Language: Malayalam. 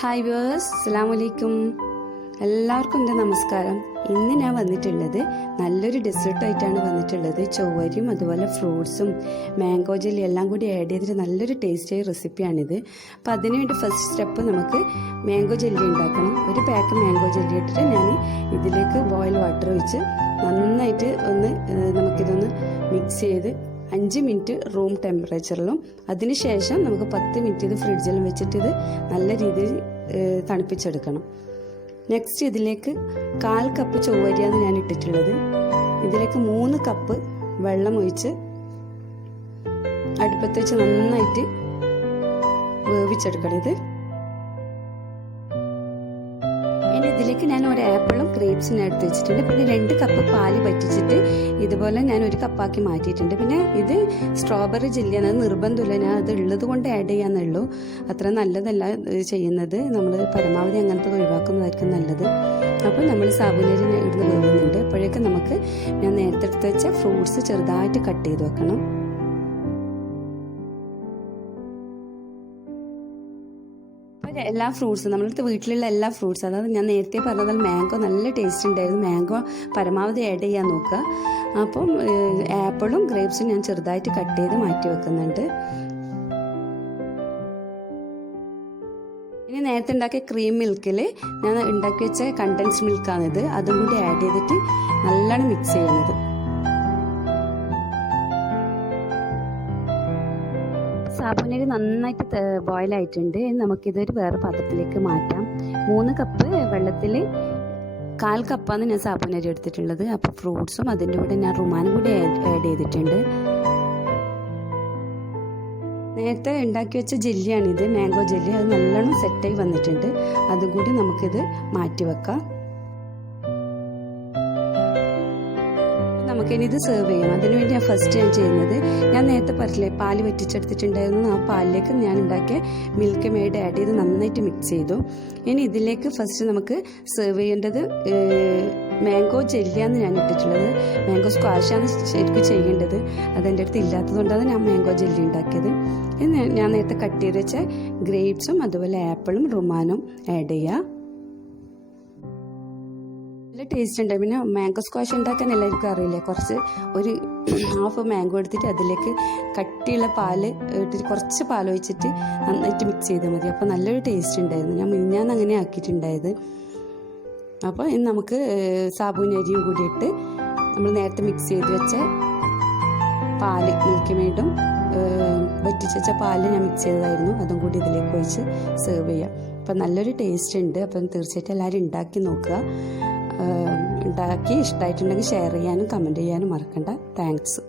ഹായ് വ്യൂവേഴ്സ്, അസ്സലാമു അലൈക്കും. എല്ലാവർക്കും എൻ്റെ നമസ്കാരം. ഇന്ന് ഞാൻ വന്നിട്ടുള്ളത് നല്ലൊരു ഡെസേർട്ടായിട്ടാണ് വന്നിട്ടുള്ളത്. ചൊവ്വരിയും അതുപോലെ ഫ്രൂട്ട്സും മാംഗോ ജെല്ലി എല്ലാം കൂടി ആഡ് ചെയ്തിട്ട് നല്ലൊരു ടേസ്റ്റിയായ റെസിപ്പിയാണിത്. അപ്പോൾ അതിനുവേണ്ടി ഫസ്റ്റ് സ്റ്റെപ്പ് നമുക്ക് മാംഗോ ജെല്ലി ഉണ്ടാക്കണം. ഒരു പാക്ക് മാംഗോ ജെല്ലി ഇട്ടിട്ട് ഞാൻ ഇതിലേക്ക് ബോയിൽ വാട്ടർ ഒഴിച്ച് നന്നായിട്ട് നമുക്കിതൊന്ന് മിക്സ് ചെയ്ത് 5 മിനിറ്റ് റൂം ടെമ്പറേച്ചറിലും അതിനുശേഷം നമുക്ക് 10 മിനിറ്റ് ഇത് ഫ്രിഡ്ജിലും വെച്ചിട്ട് ഇത് നല്ല രീതിയിൽ തണുപ്പിച്ചെടുക്കണം. നെക്സ്റ്റ് ഇതിലേക്ക് 1/4 കപ്പ് ചൊവ്വരിയാണ് ഞാൻ ഇട്ടിട്ടുള്ളത്. ഇതിലേക്ക് 3 കപ്പ് വെള്ളം ഒഴിച്ച് അടുപ്പത്ത് വെച്ച് നന്നായിട്ട് വേവിച്ചെടുക്കണം. ഇനി ഇതിലേക്ക് ഞാൻ ഒരു ആപ്പിളും ഗ്രേപ്സിനും എടുത്ത് വെച്ചിട്ടുണ്ട്. പിന്നെ 2 കപ്പ് പാല് പറ്റിച്ചിട്ട് ഇതുപോലെ ഞാൻ 1 കപ്പാക്കി മാറ്റിയിട്ടുണ്ട്. പിന്നെ ഇത് സ്ട്രോബെറി ജെല്ലിയാണ്, അത് നിർബന്ധമില്ല, ഞാൻ അത് ഉള്ളത് കൊണ്ട് ആഡ് ചെയ്യാന്നുള്ളൂ. അത്ര നല്ലതല്ല ചെയ്യുന്നത്, നമ്മൾ പരമാവധി അങ്ങനത്തെ ഒഴിവാക്കുന്നതായിരിക്കും നല്ലത്. അപ്പോൾ നമ്മൾ സാബുനരി ഇടുന്ന് വേവുന്നുണ്ട്. അപ്പോഴേക്കും നമുക്ക് ഞാൻ നേരത്തെ എടുത്ത് വെച്ച ഫ്രൂട്ട്സ് ചെറുതായിട്ട് കട്ട് ചെയ്ത് വെക്കണം. എല്ലാ ഫ്രൂട്ട്സും നമ്മളടുത്ത് വീട്ടിലുള്ള എല്ലാ ഫ്രൂട്ട്സ്, അതായത് ഞാൻ നേരത്തെ പറഞ്ഞത് മാംഗോ നല്ല ടേസ്റ്റ് ഉണ്ടായിരുന്നു, മാംഗോ പരമാവധി ആഡ് ചെയ്യാൻ നോക്കുക. അപ്പം ആപ്പിളും ഗ്രേപ്സും ഞാൻ ചെറുതായിട്ട് കട്ട് ചെയ്ത് മാറ്റി വെക്കുന്നുണ്ട്. ഇനി നേരത്തെ ഉണ്ടാക്കിയ ക്രീം മിൽക്കിൽ ഞാൻ ഉണ്ടാക്കി വെച്ച കണ്ടൻസ്ഡ് മിൽക്കാണിത്, അതും കൂടി ആഡ് ചെയ്തിട്ട് നല്ലോണം മിക്സ് ചെയ്യുന്നത്. സാബുനരി നന്നായിട്ട് ബോയിൽ ആയിട്ടുണ്ട്. നമുക്കിതൊരു വേറെ പാത്രത്തിലേക്ക് മാറ്റാം. 3 കപ്പ് വെള്ളത്തിൽ 1/4 കപ്പാണ് ഞാൻ സാബുനരി എടുത്തിട്ടുള്ളത്. അപ്പോൾ ഫ്രൂട്ട്സും അതിൻ്റെ കൂടെ ഞാൻ റുമാനും കൂടി ആഡ് ചെയ്തിട്ടുണ്ട്. നേരത്തെ ഉണ്ടാക്കി വെച്ച ജെല്ലിയാണിത്, മാംഗോ ജെല്ലി. അത് നല്ലോണം സെറ്റായി വന്നിട്ടുണ്ട്. അതും കൂടി നമുക്കിത് മാറ്റി വെക്കാം. നമുക്കിനി ഇത് സെർവ് ചെയ്യാം. അതിനുവേണ്ടി ഞാൻ ഫസ്റ്റ് ചെയ്യുന്നത്, ഞാൻ നേരത്തെ പറഞ്ഞില്ലേ പാല് വറ്റിച്ചെടുത്തിട്ടുണ്ടായിരുന്നു, ആ പാലിലേക്ക് ഞാൻ ഉണ്ടാക്കിയ മിൽക്ക് മെയ്ഡ് ആഡ് ചെയ്ത് നന്നായിട്ട് മിക്സ് ചെയ്തു. ഇനി ഇതിലേക്ക് ഫസ്റ്റ് നമുക്ക് സെർവ് ചെയ്യേണ്ടത് മാംഗോ ജെല്ലിയാണ് ഞാൻ ഇട്ടിട്ടുള്ളത്. മാംഗോ സ്ക്വാഷാണ് ശരിക്കും ചെയ്യേണ്ടത്, അതെൻ്റെ അടുത്ത് ഇല്ലാത്തതുകൊണ്ടാണ് ഞാൻ മാംഗോ ജെല്ലി ഉണ്ടാക്കിയത്. ഞാൻ നേരത്തെ കട്ട് ചെയ്ത് വെച്ച ഗ്രേപ്സും അതുപോലെ ആപ്പിളും റുമാനും ആഡ് ചെയ്യുക. നല്ല ടേസ്റ്റ് ഉണ്ട്. പിന്നെ മാംഗോ സ്ക്വാഷ് ഉണ്ടാക്കാൻ എല്ലാവർക്കും അറിയില്ലേ, ഒരു 1/2 മാംഗോ എടുത്തിട്ട് അതിലേക്ക് കട്ടിയുള്ള പാല് ഇട്ടിട്ട് കുറച്ച് പാൽ ഒഴിച്ചിട്ട് നന്നായിട്ട് മിക്സ് ചെയ്താൽ മതി. അപ്പോൾ നല്ലൊരു ടേസ്റ്റ് ഉണ്ടായിരുന്നു. ഞാൻ അങ്ങനെ ആക്കിയിട്ടുണ്ടായത്. അപ്പോൾ ഇനി നമുക്ക് സാബുനരിയും കൂടി ഇട്ട് നമ്മൾ നേരത്തെ മിക്സ് ചെയ്ത് വെച്ച പാല്, മിൽക്ക് മെയ്ഡും വറ്റിച്ച് വെച്ച പാല് ഞാൻ മിക്സ് ചെയ്തതായിരുന്നു, അതും കൂടി ഇതിലേക്ക് ഒഴിച്ച് സെർവ് ചെയ്യാം. അപ്പം നല്ലൊരു ടേസ്റ്റ് ഉണ്ട്. അപ്പം തീർച്ചയായിട്ടും എല്ലാവരും ഉണ്ടാക്കി നോക്കുക. ഉണ്ടാക്കി ഇഷ്ടമായിട്ടുണ്ടെങ്കിൽ ഷെയർ ചെയ്യാനും കമൻറ്റ് ചെയ്യാനും മറക്കണ്ട. താങ്ക്സ്.